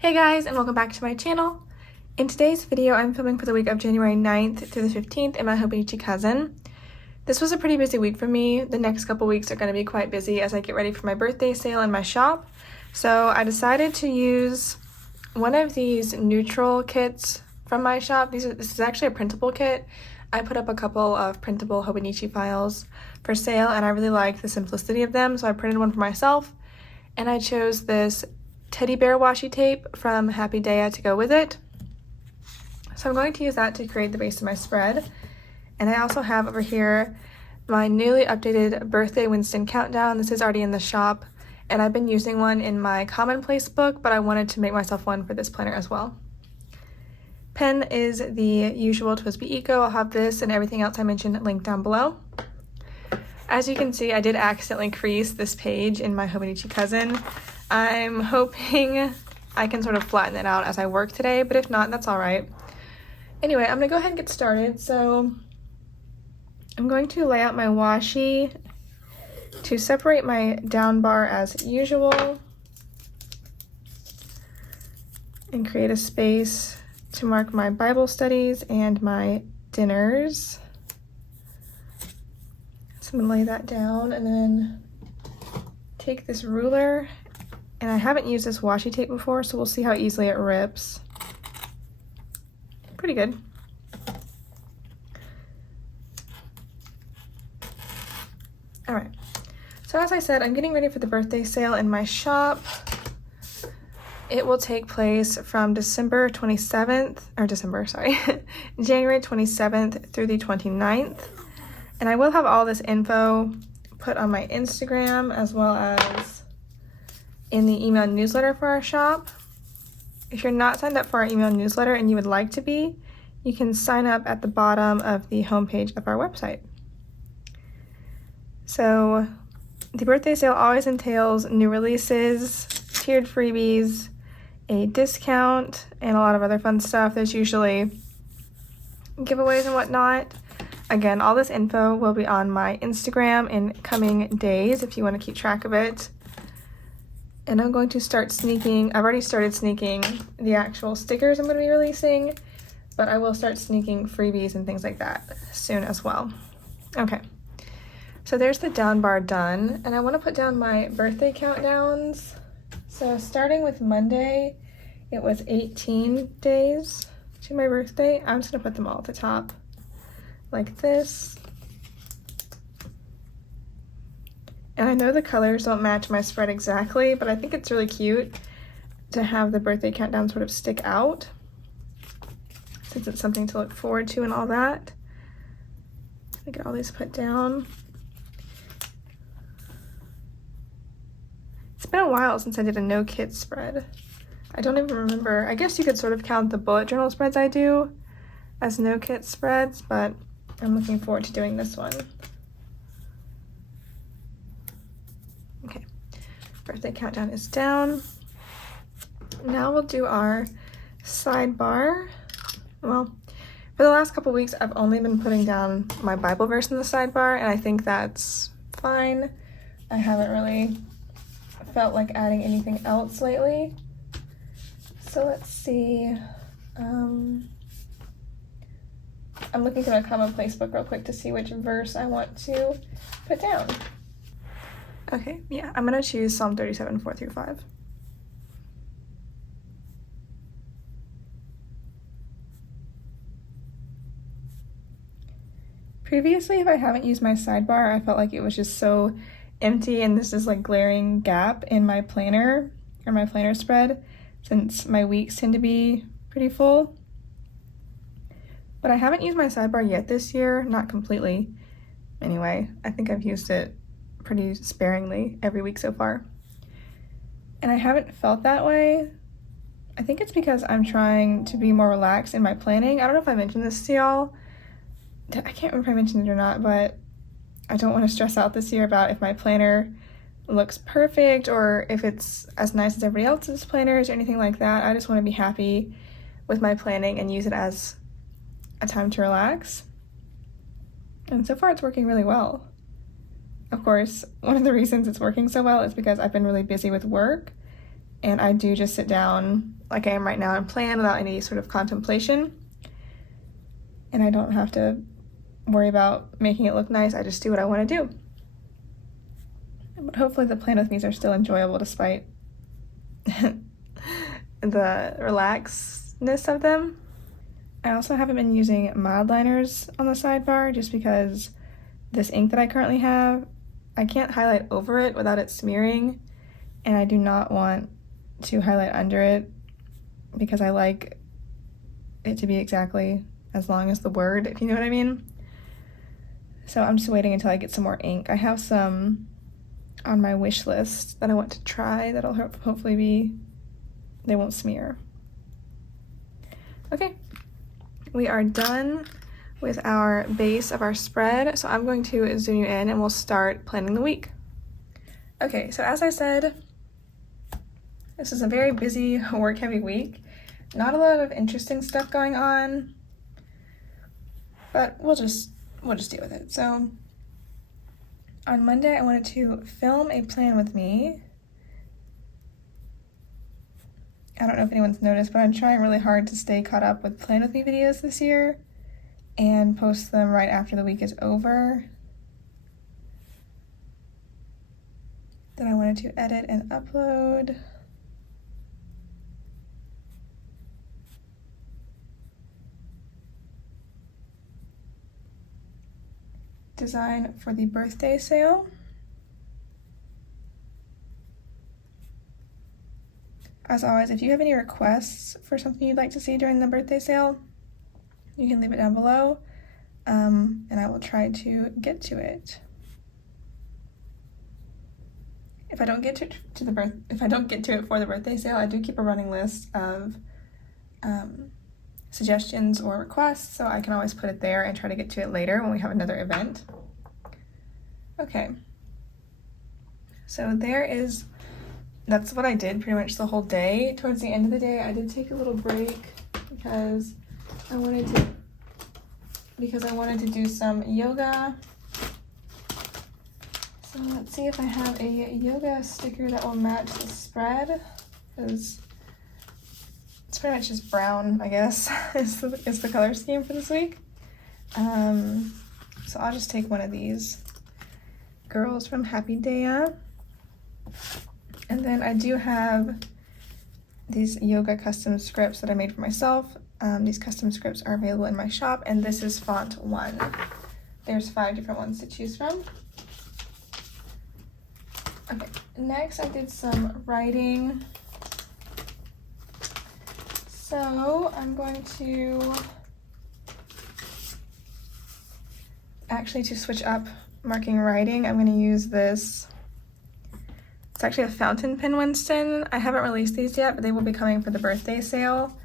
Hey guys, and welcome back to my channel. In today's video, I'm filming for the week of January 9th through the 15th in my Hobonichi cousin. This was a pretty busy week for me. The next couple weeks are going to be quite busy as I get ready for my birthday sale in my shop. So I decided to use one of these neutral kits from my shop. This is actually a printable kit. I put up a couple of printable Hobonichi files for sale and I really liked the simplicity of them, so I printed one for myself. And I chose this teddy bear washi tape from Happy Daya to go with it. So I'm going to use that to create the base of my spread. And I also have over here my newly updated birthday Winston countdown. This is already in the shop, and I've been using one in my commonplace book, but I wanted to make myself one for this planner as well. Pen is the usual TWSBI Eco. I'll have this and everything else I mentioned linked down below. As you can see, I did accidentally crease this page in my Hobonichi cousin. I'm hoping I can sort of flatten it out as I work today, but if not, that's all right. Anyway, I'm gonna go ahead and get started. So I'm going to lay out my washi to separate my down bar as usual and create a space to mark my Bible studies and my dinners. So I'm gonna lay that down and then take this ruler. And I haven't used this washi tape before, so we'll see how easily it rips. Pretty good. All right, so as I said, I'm getting ready for the birthday sale in my shop. It will take place from January 27th through the 29th. And I will have all this info put on my Instagram as well as in the email newsletter for our shop. If you're not signed up for our email newsletter and you would like to be, you can sign up at the bottom of the homepage of our website. So the birthday sale always entails new releases, tiered freebies, a discount, and a lot of other fun stuff. There's usually giveaways and whatnot. Again, all this info will be on my Instagram in coming days if you want to keep track of it. And I'm going to start sneaking, I've already started sneaking the actual stickers I'm going to be releasing, but I will start sneaking freebies and things like that soon as well. Okay, so there's the down bar done, and I want to put down my birthday countdowns. So starting with Monday, it was 18 days to my birthday. I'm just going to put them all at the top like this. And I know the colors don't match my spread exactly, but I think it's really cute to have the birthday countdown sort of stick out, since it's something to look forward to and all that. I get all these put down. It's been a while since I did a no kit spread. I don't even remember. I guess you could sort of count the bullet journal spreads I do as no kit spreads, but I'm looking forward to doing this one. Okay, birthday countdown is down. Now we'll do our sidebar. Well, for the last couple weeks, I've only been putting down my Bible verse in the sidebar, and I think that's fine. I haven't really felt like adding anything else lately. So let's see. I'm looking through my commonplace book real quick to see which verse I want to put down. Okay, yeah, I'm gonna choose Psalm 37, 4 through 5. Previously, if I haven't used my sidebar, I felt like it was just so empty and this is like glaring gap in my planner or my planner spread, since my weeks tend to be pretty full. But I haven't used my sidebar yet this year, not completely. Anyway, I think I've used it pretty sparingly every week so far. And I haven't felt that way. I think it's because I'm trying to be more relaxed in my planning. I don't know if I mentioned this to y'all. I can't remember if I mentioned it or not, but I don't want to stress out this year about if my planner looks perfect or if it's as nice as everybody else's planners or anything like that. I just want to be happy with my planning and use it as a time to relax. And so far it's working really well. Of course, one of the reasons it's working so well is because I've been really busy with work and I do just sit down like I am right now and plan without any sort of contemplation, and I don't have to worry about making it look nice. I just do what I want to do. But hopefully the plan with me's are still enjoyable despite the relaxedness of them. I also haven't been using mild liners on the sidebar just because this ink that I currently have, I can't highlight over it without it smearing, and I do not want to highlight under it because I like it to be exactly as long as the word, if you know what I mean. So I'm just waiting until I get some more ink. I have some on my wish list that I want to try that'll hopefully be, they won't smear. Okay, we are done with our base of our spread, so I'm going to zoom you in and we'll start planning the week. Okay, so as I said, this is a very busy, work-heavy week. Not a lot of interesting stuff going on, but we'll just deal with it. So on Monday, I wanted to film a plan with me. I don't know if anyone's noticed, but I'm trying really hard to stay caught up with plan with me videos this year and post them right after the week is over. Then I wanted to edit and upload. Design for the birthday sale. As always, if you have any requests for something you'd like to see during the birthday sale, you can leave it down below, and I will try to get to it. If I don't get to it for the birthday sale, I do keep a running list of suggestions or requests, so I can always put it there and try to get to it later when we have another event. Okay, so that's what I did pretty much the whole day. Towards the end of the day, I did take a little break because I wanted to do some yoga. So let's see if I have a yoga sticker that will match the spread, because it's pretty much just brown, I guess, is the color scheme for this week. So I'll just take one of these girls from Happy Daya. And then I do have these yoga custom scripts that I made for myself. These custom scripts are available in my shop, and this is font 1. There's 5 different ones to choose from. Okay, next I did some writing. So I'm going to, actually to switch up marking writing, I'm going to use this. It's actually a fountain pen Winston. I haven't released these yet, but they will be coming for the birthday sale.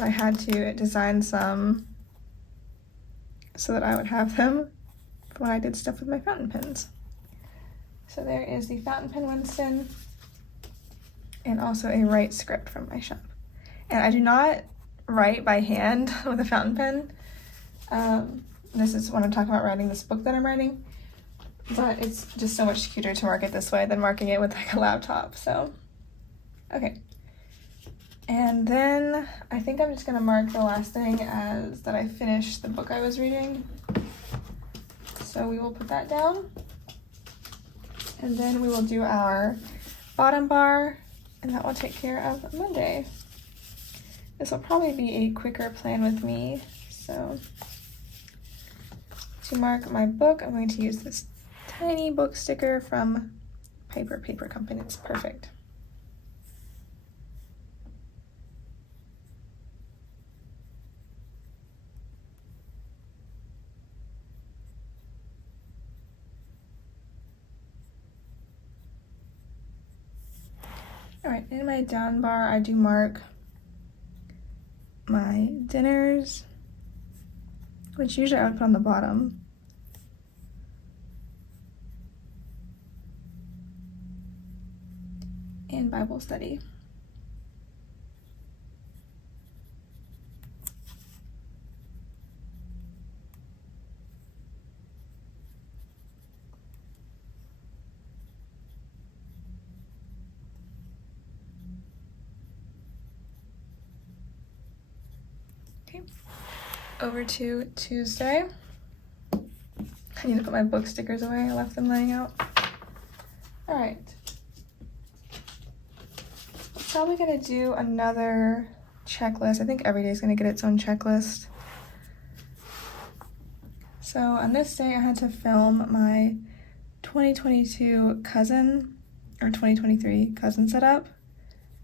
I had to design some so that I would have them for when I did stuff with my fountain pens. So there is the fountain pen Winston and also a write script from my shop. And I do not write by hand with a fountain pen. This is when I'm talking about writing this book that I'm writing. But it's just so much cuter to mark it this way than marking it with like a laptop, so. Okay. And then I think I'm just gonna mark the last thing as that I finished the book I was reading. So we will put that down. And then we will do our bottom bar, and that will take care of Monday. This will probably be a quicker plan with me, so. To mark my book, I'm going to use this tiny book sticker from Paper Company. It's perfect. All right, in my down bar, I do mark my dinners, which usually I would put on the bottom. And Bible study. Okay, over to Tuesday. I need to put my book stickers away. I left them laying out. All right. Probably gonna do another checklist. I think every day is gonna get its own checklist. So on this day, I had to film my 2022 cousin, or 2023 cousin setup,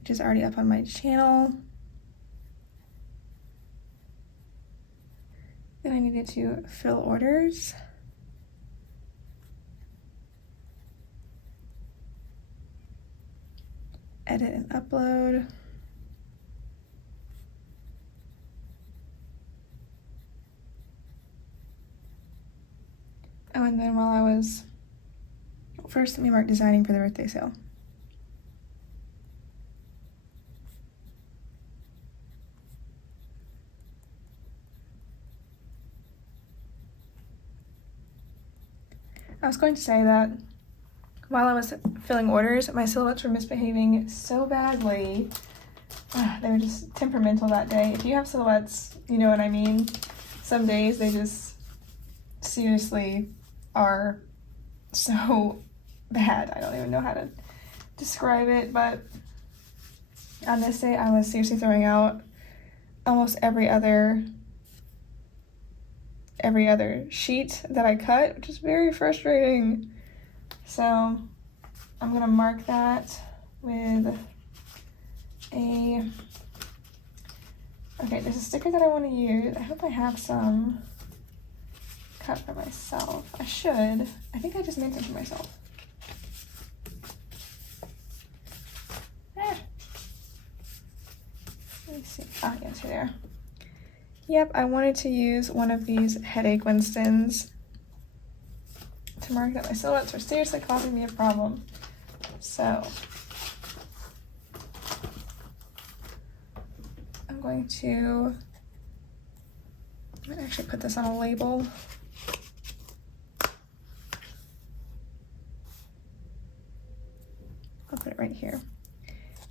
which is already up on my channel. Then I needed to fill orders. Edit and upload. Oh, and then while I was, first let me mark designing for the birthday sale. I was going to say that while I was filling orders, my silhouettes were misbehaving so badly. They were just temperamental that day. If you have silhouettes, you know what I mean. Some days they just seriously are so bad. I don't even know how to describe it, but on this day I was seriously throwing out almost every other sheet that I cut, which is very frustrating. So I'm gonna mark that with a, okay, there's a sticker that I want to use. I hope I have some cut for myself. I should. I think I just made some for myself. Let me see. Ah, yes, here they are. Yep, I wanted to use one of these headache Winstons to mark that my silhouettes were seriously causing me a problem. So I'm going to, I'm gonna actually put this on a label. I'll put it right here.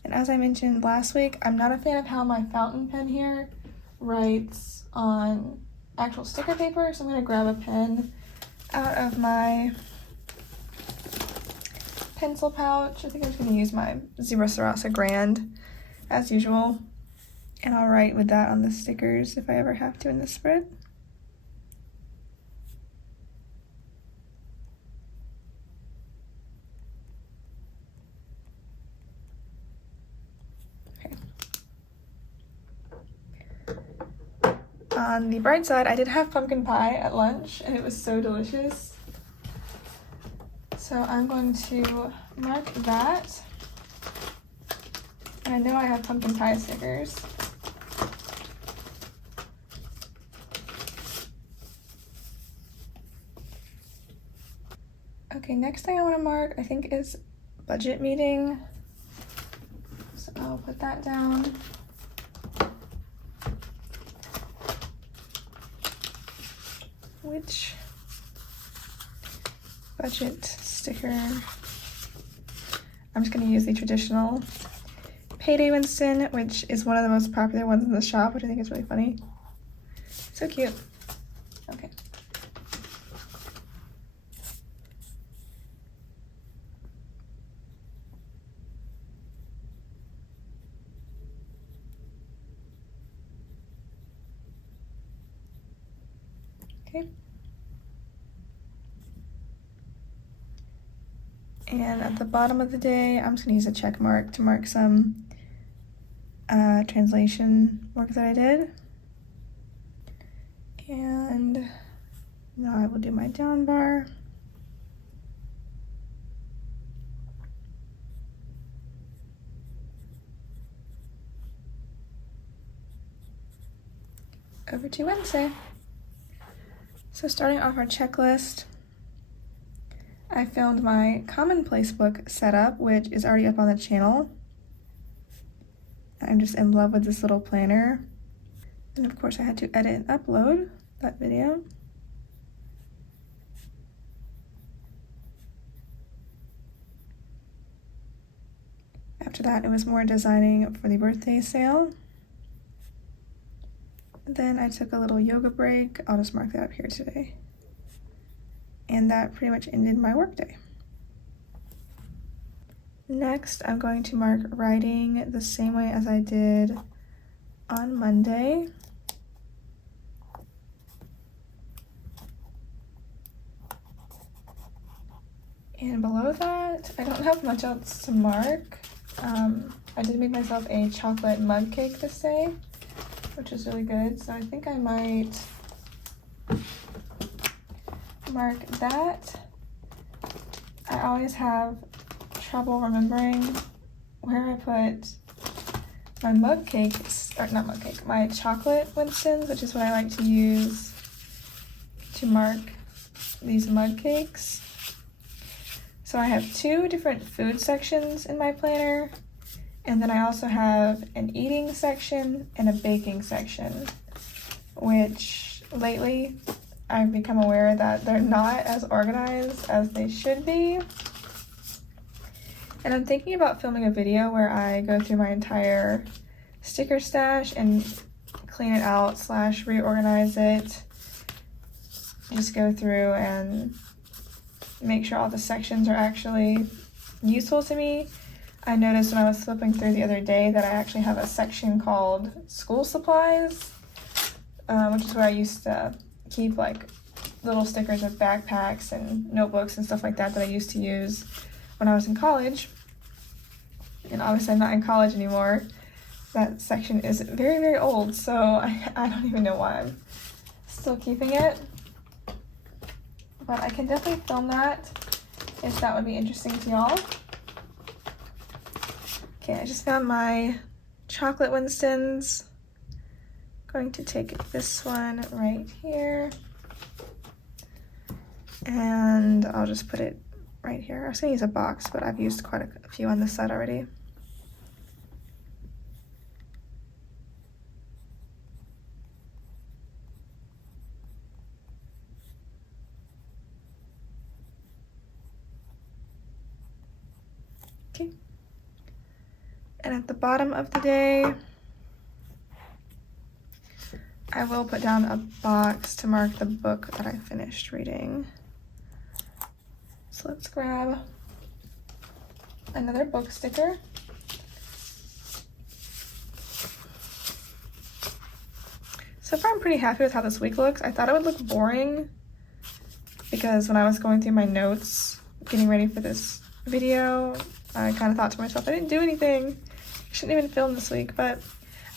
And as I mentioned last week, I'm not a fan of how my fountain pen here writes on actual sticker paper, so I'm gonna grab a pen out of my pencil pouch. I think I'm just gonna use my Zebra Sarasa Grand as usual, and I'll write with that on the stickers if I ever have to in the spread. On the bright side, I did have pumpkin pie at lunch, and it was so delicious. So I'm going to mark that. And I know I have pumpkin pie stickers. Okay, next thing I want to mark, I think, is budget meeting. So I'll put that down. Which budget sticker? I'm just going to use the traditional Payday Winston, which is one of the most popular ones in the shop, which I think is really funny. So cute. Okay. Okay. And at the bottom of the day, I'm just gonna use a check mark to mark some translation work that I did. And now I will do my down bar. Over to Wednesday. So starting off our checklist, I filmed my commonplace book setup, which is already up on the channel. I'm just in love with this little planner. And of course I had to edit and upload that video. After that, it was more designing for the birthday sale. Then I took a little yoga break. I'll just mark that up here today. And that pretty much ended my workday. Next, I'm going to mark writing the same way as I did on Monday. And below that, I don't have much else to mark. I did make myself a chocolate mug cake this day, which is really good. So I think I might mark that. I always have trouble remembering where I put my mug cakes, or not mug cake, my chocolate Winston's, which is what I like to use to mark these mug cakes. So I have 2 different food sections in my planner, and then I also have an eating section and a baking section, which lately I've become aware that they're not as organized as they should be. And I'm thinking about filming a video where I go through my entire sticker stash and clean it out / reorganize it. Just go through and make sure all the sections are actually useful to me. I noticed when I was flipping through the other day that I actually have a section called school supplies, which is where I used to keep like little stickers of backpacks and notebooks and stuff like that I used to use when I was in college. And obviously I'm not in college anymore. That section is very, very old, so I don't even know why I'm still keeping it. But I can definitely film that if that would be interesting to y'all. Okay, I just found my chocolate Winston's. Going to take this one right here. And I'll just put it right here. I was gonna use a box, but I've used quite a few on this side already. Okay. And at the bottom of the day, I will put down a box to mark the book that I finished reading. So let's grab another book sticker. So far I'm pretty happy with how this week looks. I thought it would look boring because when I was going through my notes, getting ready for this video, I kind of thought to myself, I didn't do anything. I shouldn't even film this week, but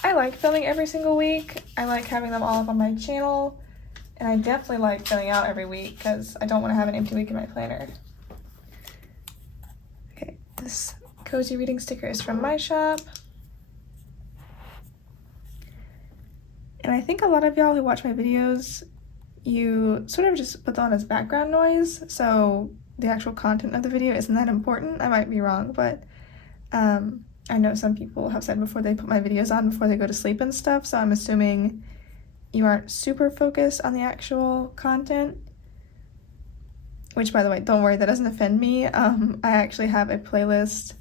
I like filming every single week. I like having them all up on my channel, and I definitely like filling out every week because I don't want to have an empty week in my planner. Okay, this cozy reading sticker is from my shop. And I think a lot of y'all who watch my videos, you sort of just put them on as background noise, so the actual content of the video isn't that important. I might be wrong, but I know some people have said before they put my videos on before they go to sleep and stuff, so I'm assuming you aren't super focused on the actual content. Which, by the way, don't worry, that doesn't offend me. I actually have a playlist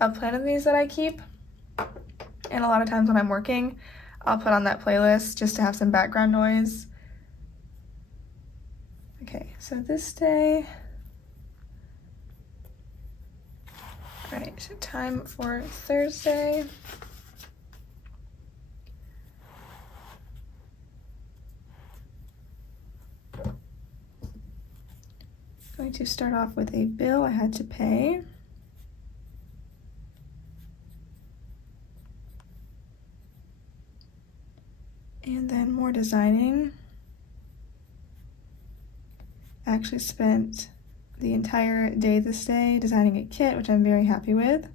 of plan of these that I keep, and a lot of times when I'm working, I'll put on that playlist just to have some background noise. Okay, so this day, all right, so time for Thursday. Going to start off with a bill I had to pay. And then more designing. I actually spent the entire day this day designing a kit, which I'm very happy with.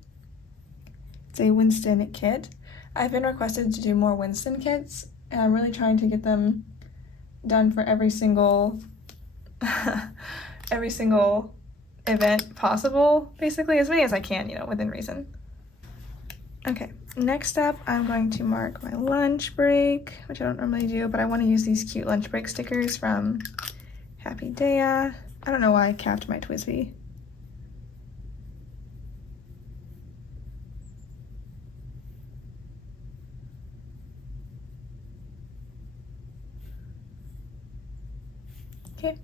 It's a Winston kit. I've been requested to do more Winston kits, and I'm really trying to get them done for every single every single event possible, basically, as many as I can, you know, within reason. Okay, next up, I'm going to mark my lunch break, which I don't normally do, but I want to use these cute lunch break stickers from Happy Daya. I don't know why I capped my Twisby. Okay.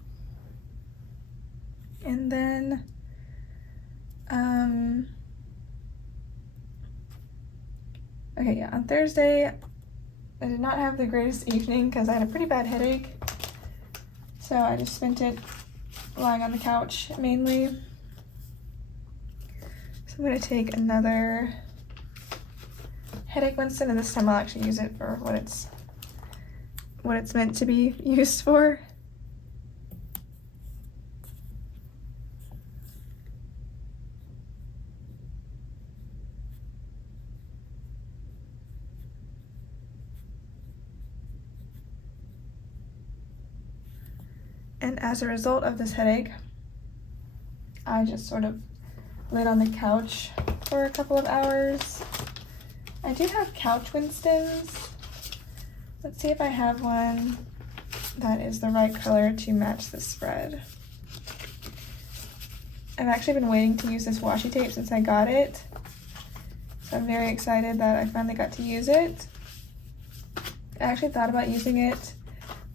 And then, okay, yeah, on Thursday, I did not have the greatest evening because I had a pretty bad headache. So I just spent it lying on the couch mainly. So I'm going to take another headache Winston, and this time I'll actually use it for what it's meant to be used for. And as a result of this headache, I just sort of laid on the couch for a couple of hours. I do have couch Winstons. Let's see if I have one that is the right color to match the spread. I've actually been waiting to use this washi tape since I got it. So I'm very excited that I finally got to use it. I actually thought about using it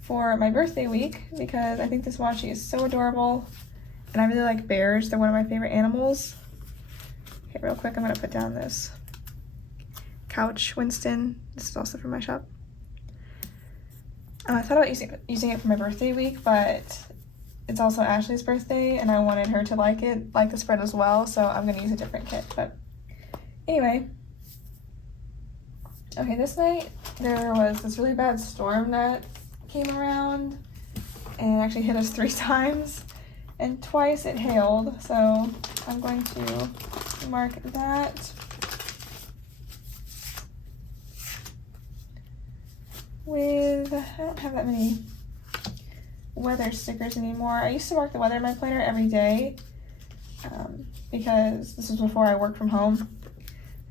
for my birthday week because I think this washi is so adorable and I really like bears. They're one of my favorite animals. Okay, real quick, I'm gonna put down this couch Winston. This is also from my shop. I thought about using it for my birthday week, but it's also Ashley's birthday and I wanted her to like the spread as well, so I'm gonna use a different kit. But anyway, okay, this night there was this really bad storm that came around and actually hit us 3 times, and twice it hailed, so I'm going to mark that with, I don't have that many weather stickers anymore. I used to mark the weather in my planner every day because this was before I worked from home,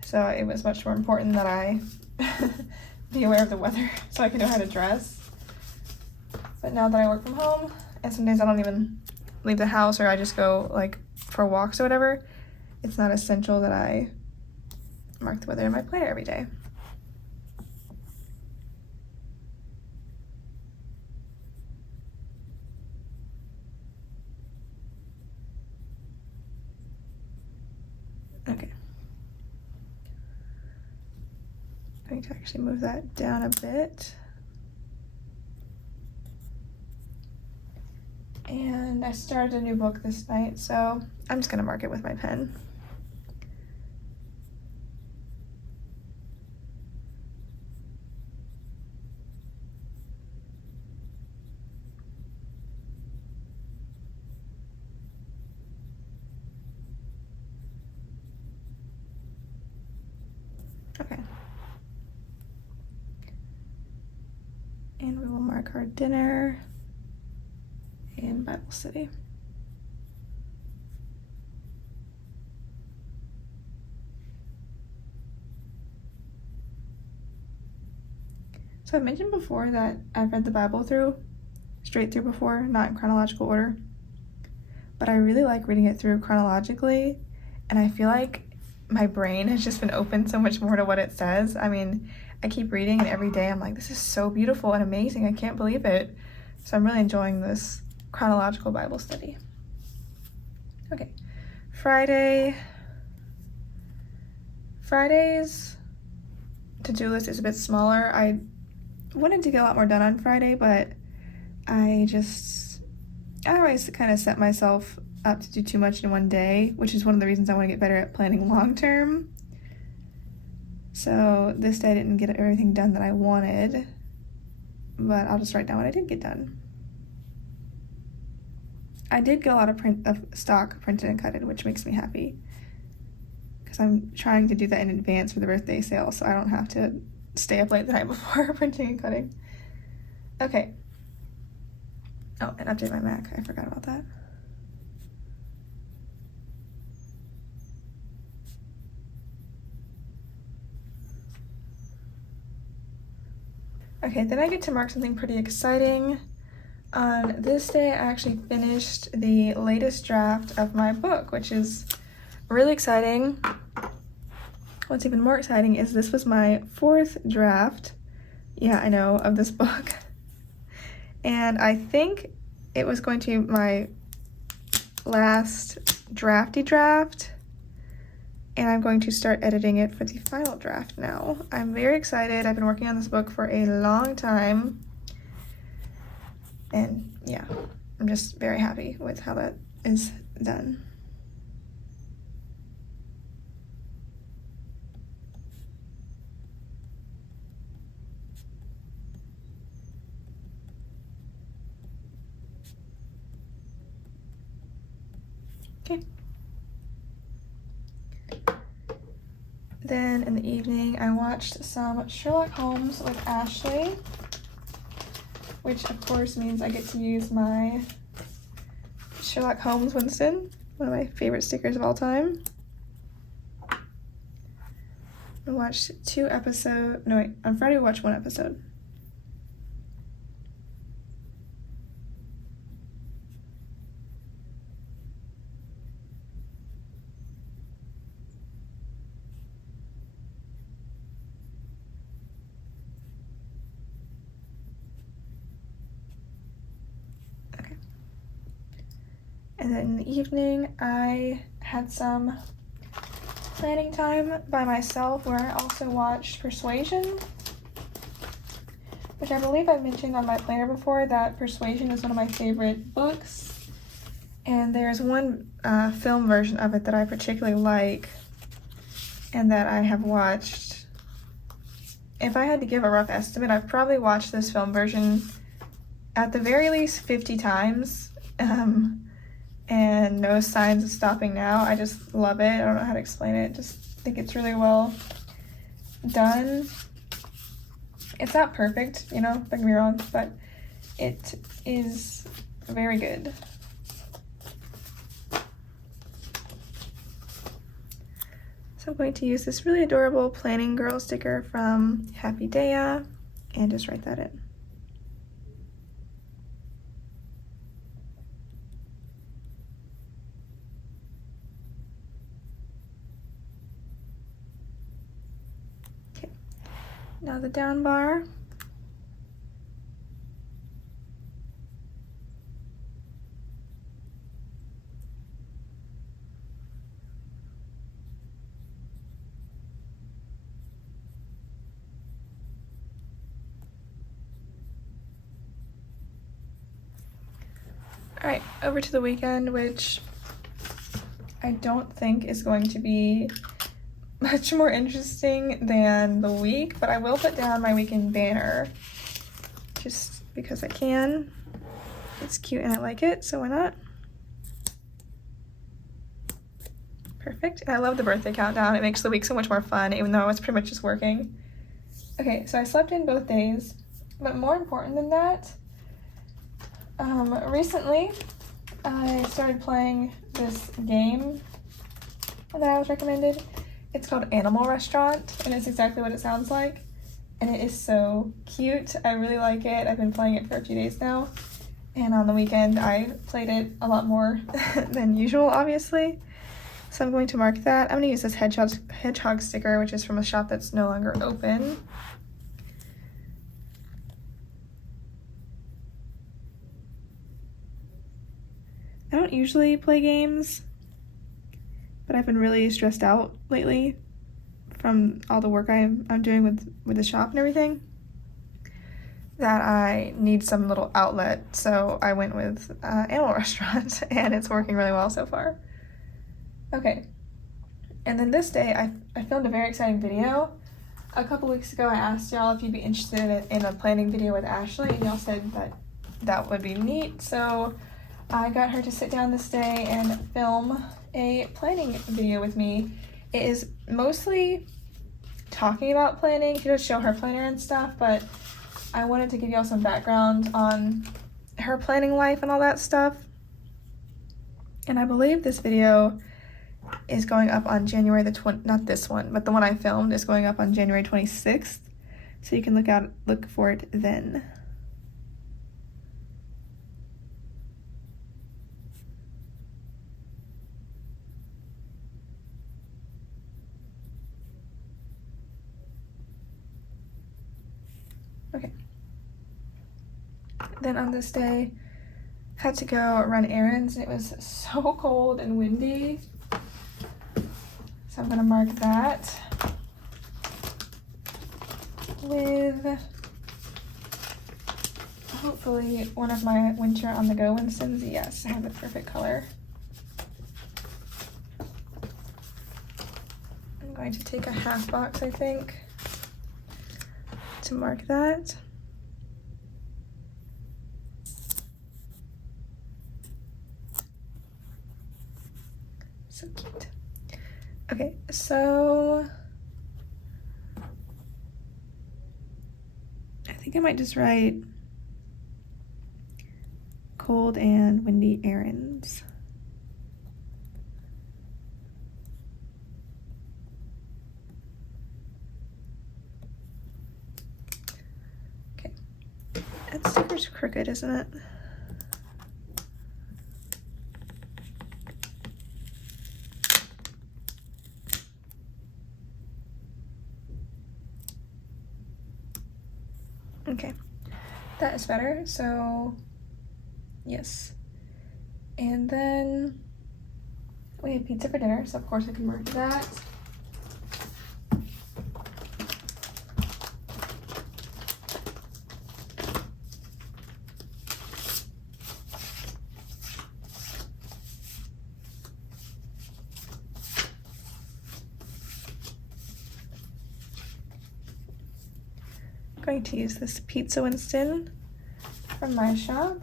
so it was much more important that I be aware of the weather so I can know how to dress. But now that I work from home, and some days I don't even leave the house or I just go like for walks or whatever, it's not essential that I mark the weather in my planner every day. Okay. I need to actually move that down a bit. And I started a new book this night, so I'm just gonna mark it with my pen. Okay. And we will mark our dinner in Bible study. So I mentioned before that I've read the Bible straight through before, not in chronological order. But I really like reading it through chronologically, and I feel like my brain has just been opened so much more to what it says. I mean, I keep reading and every day I'm like, this is so beautiful and amazing, I can't believe it. So I'm really enjoying this chronological Bible study. Okay, Friday's to-do list is a bit smaller. I wanted to get a lot more done on Friday, but I always kind of set myself up to do too much in one day, which is one of the reasons I want to get better at planning long term. So this day I didn't get everything done that I wanted, but I'll just write down what I did get done. I did get a lot of stock printed and cutted, which makes me happy because I'm trying to do that in advance for the birthday sale, so I don't have to stay up late the night before printing and cutting. Okay. Oh, and update my Mac. I forgot about that. Okay, then I get to mark something pretty exciting. On this day, I actually finished the latest draft of my book, which is really exciting. What's even more exciting is this was my 4th draft, yeah, I know, of this book. And I think it was going to be my last drafty draft, and I'm going to start editing it for the final draft now. I'm very excited. I've been working on this book for a long time, and yeah, I'm just very happy with how that is done. Okay. Then in the evening, I watched some Sherlock Holmes with Ashley, which of course means I get to use my Sherlock Holmes Winston, one of my favorite stickers of all time. I watched 2 episodes, no wait, on Friday we watched 1 episode. And then in the evening, I had some planning time by myself where I also watched Persuasion, which I believe I mentioned on my planner before, that Persuasion is one of my favorite books. And there's one film version of it that I particularly like and that I have watched. If I had to give a rough estimate, I've probably watched this film version at the very least 50 times. And no signs of stopping now. I just love it. I don't know how to explain it. Just think it's really well done. It's not perfect, you know, don't get me wrong, but it is very good. So I'm going to use this really adorable Planning Girl sticker from Happy Daya and just write that in. Now the down bar. All right, over to the weekend, which I don't think is going to be much more interesting than the week, but I will put down my weekend banner just because I can. It's cute and I like it, so why not? Perfect. And I love the birthday countdown. It makes the week so much more fun, even though I was pretty much just working. Okay, so I slept in both days, but more important than that, recently I started playing this game that I was recommended. It's called Animal Restaurant, and it's exactly what it sounds like, and it is so cute. I really like it. I've been playing it for a few days now, and on the weekend I played it a lot more than usual, obviously. So I'm going to mark that. I'm going to use this hedgehog sticker, which is from a shop that's no longer open. I don't usually play games, but I've been really stressed out lately from all the work I'm doing with the shop and everything, that I need some little outlet. So I went with Animal Restaurant, and it's working really well so far. Okay, and then this day I filmed a very exciting video. A couple weeks ago I asked y'all if you'd be interested in a planning video with Ashley, and y'all said that would be neat. So I got her to sit down this day and film a planning video with me. It is mostly talking about planning. She does show her planner and stuff, but I wanted to give y'all some background on her planning life and all that stuff. And I believe this video is going up on January the 20th, not this one, but the one I filmed is going up on January 26th. So you can look for it then. Okay. Then on this day, had to go run errands. It was so cold and windy. So I'm gonna mark that with hopefully one of my winter on the go Winstons. Yes, I have the perfect color. I'm going to take a half box, I think, to mark that. So cute. Okay, so I think I might just write cold and windy errands. Okay, that sticker's crooked, isn't it? Okay, that is better. So yes, and then we had pizza for dinner, so of course I can mark that. I'm going to use this pizza Winston from my shop.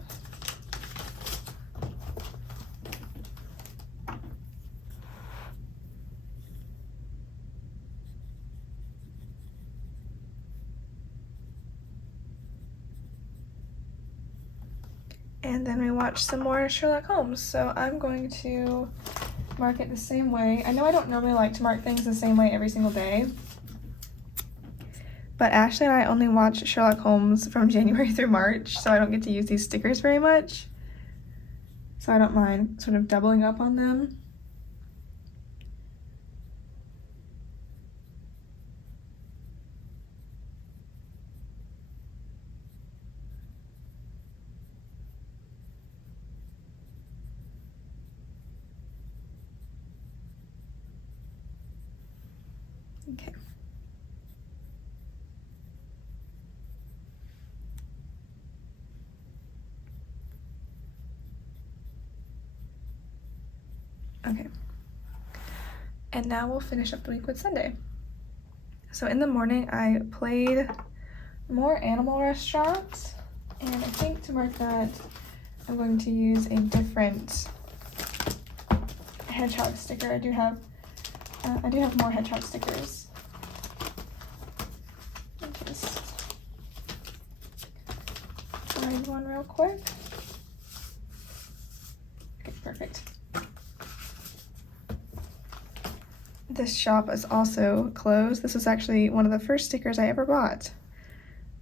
And then we watched some more Sherlock Holmes, so I'm going to mark it the same way. I know I don't normally like to mark things the same way every single day, but Ashley and I only watch Sherlock Holmes from January through March, so I don't get to use these stickers very much. So I don't mind sort of doubling up on them. Okay. Okay. And now we'll finish up the week with Sunday. So in the morning I played more Animal Restaurants, and I think to mark that I'm going to use a different hedgehog sticker. I do have more hedgehog stickers. Just find one real quick. Okay, perfect. This shop is also closed. This was actually one of the first stickers I ever bought.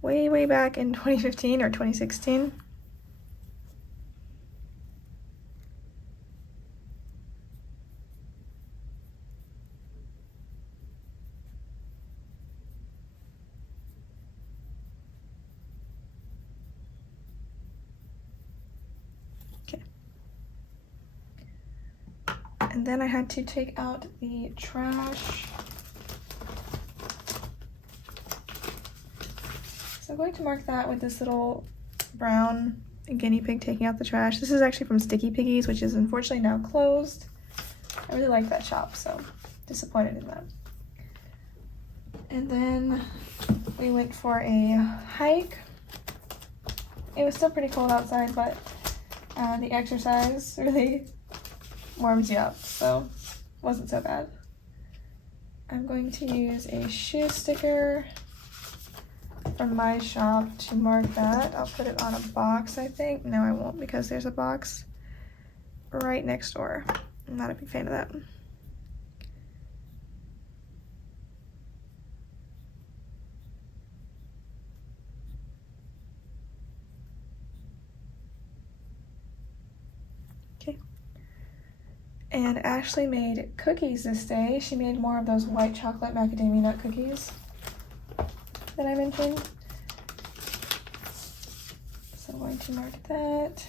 Way back in 2015 or 2016. Okay. And then I had to take out the trash. So I'm going to mark that with this little brown guinea pig taking out the trash. This is actually from Sticky Piggies, which is unfortunately now closed. I really like that shop, so disappointed in that. And then we went for a hike. It was still pretty cold outside, but the exercise really warms you up, so it wasn't so bad. I'm going to use a shoe sticker from my shop to mark that. I'll put it on a box, I think. No, I won't, because there's a box right next door. I'm not a big fan of that. Okay. And Ashley made cookies this day. She made more of those white chocolate macadamia nut cookies that I mentioned. So I'm going to mark that.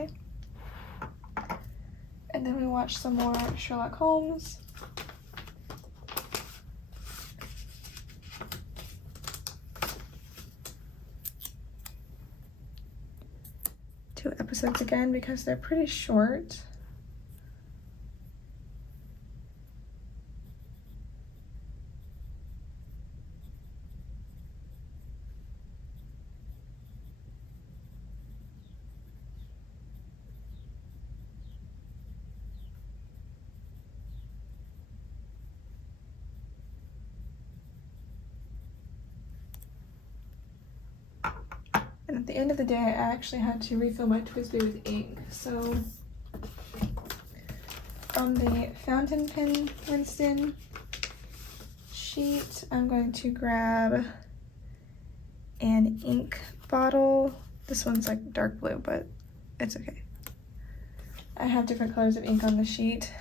okay? And then we watch some more Sherlock Holmes. Two episodes again because they're pretty short. And at the end of the day, I actually had to refill my TWSBI with ink. So on the fountain pen Winston sheet, I'm going to grab an ink bottle. This one's like dark blue, but it's okay. I have different colors of ink on the sheet.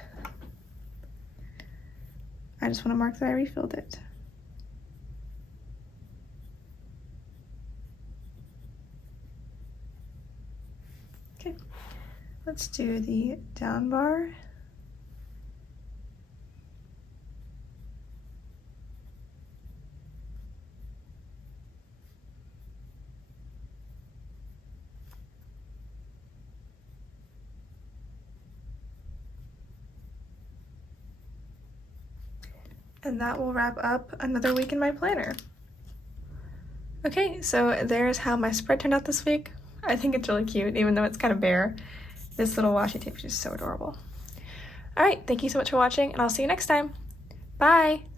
I just want to mark that I refilled it. Okay, let's do the down bar. And that will wrap up another week in my planner. Okay, so there's how my spread turned out this week. I think it's really cute, even though it's kind of bare. This little washi tape is just so adorable. All right, thank you so much for watching, and I'll see you next time. Bye!